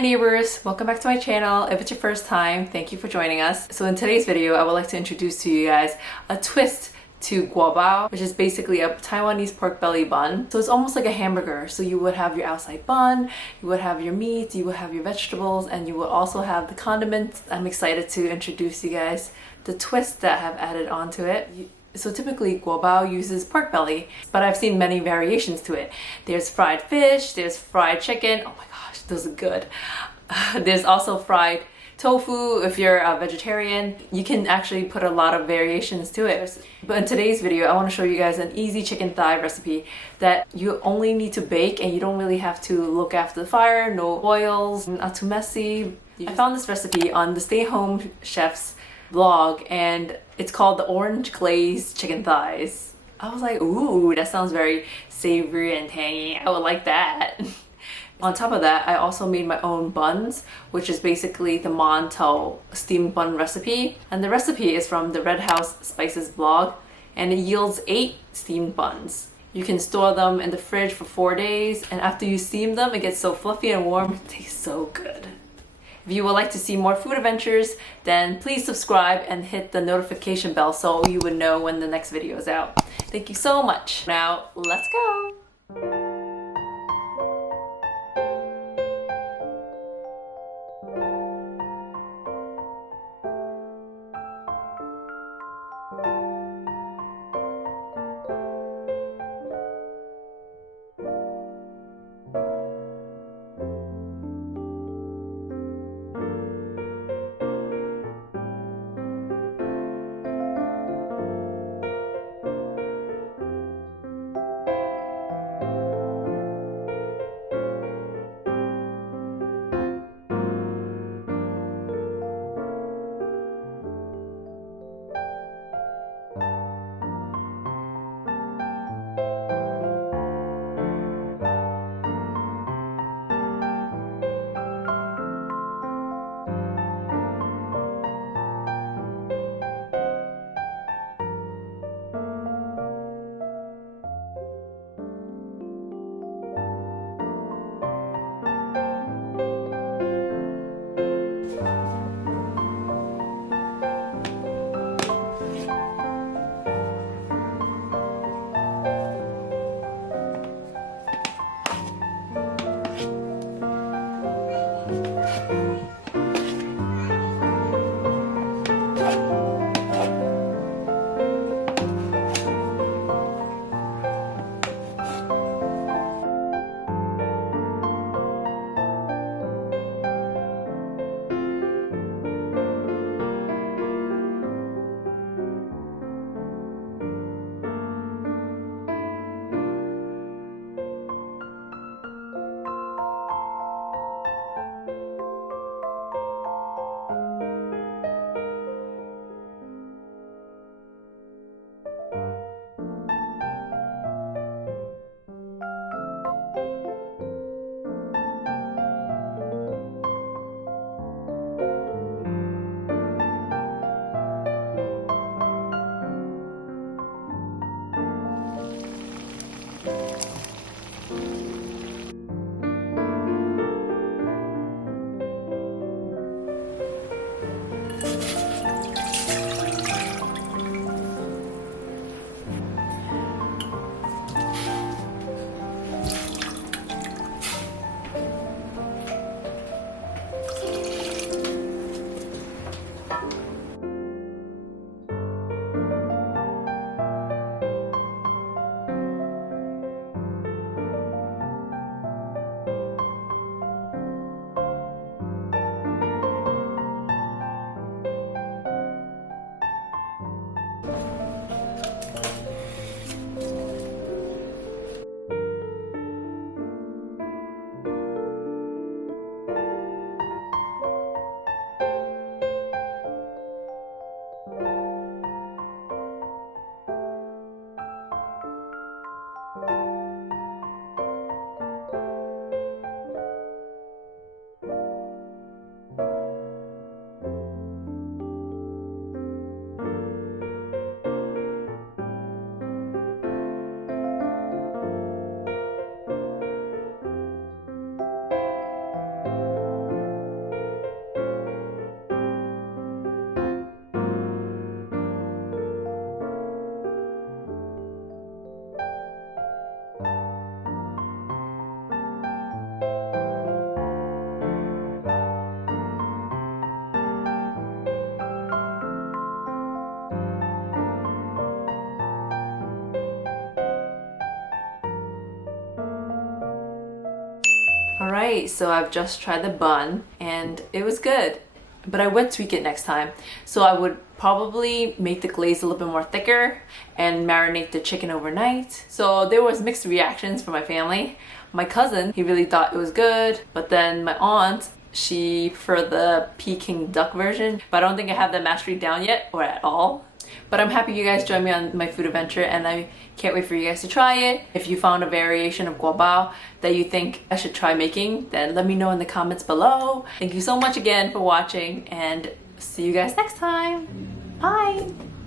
Hi neighbors, welcome back to my channel. If it's your first time, thank you for joining us. So in today's video, I would like to introduce to you guys a twist to Gua Bao, which is basically a Taiwanese pork belly bun. So it's almost like a hamburger. So you would have your outside bun, you would have your meat, you would have your vegetables, and you would also have the condiments. I'm excited to introduce you guys the twist that I have added onto it. So typically Gua Bao uses pork belly, but I've seen many variations to it. There's fried fish, there's fried chicken. Oh my gosh, those are good. There's also fried tofu if you're a vegetarian. You can actually put a lot of variations to it. But in today's video, I want to show you guys an easy chicken thigh recipe that you only need to bake and you don't really have to look after the fire, no oils, not too messy. I found this recipe on the Stay Home Chef's blog and it's called the orange glazed chicken thighs. I was like, ooh, that sounds very savory and tangy. I would like that. On top of that, I also made my own buns, which is basically the Monto steamed bun recipe. And the recipe is from the Red House Spices blog and it yields 8 steamed buns. You can store them in the fridge for 4 days, and after you steam them, it gets so fluffy and warm, it tastes so good. If you would like to see more food adventures, then please subscribe and hit the notification bell so you would know when the next video is out. Thank you so much. Now, let's go! Alright, so I've just tried the bun and it was good. But I would tweak it next time. So I would probably make the glaze a little bit more thicker and marinate the chicken overnight. So there was mixed reactions from my family. My cousin, he really thought it was good, but then my aunt, she preferred the Peking duck version, but I don't think I have that mastery down yet or at all. But I'm happy you guys joined me on my food adventure and I can't wait for you guys to try it. If you found a variation of Gua Bao that you think I should try making, then let me know in the comments below. Thank you so much again for watching and see you guys next time. Bye!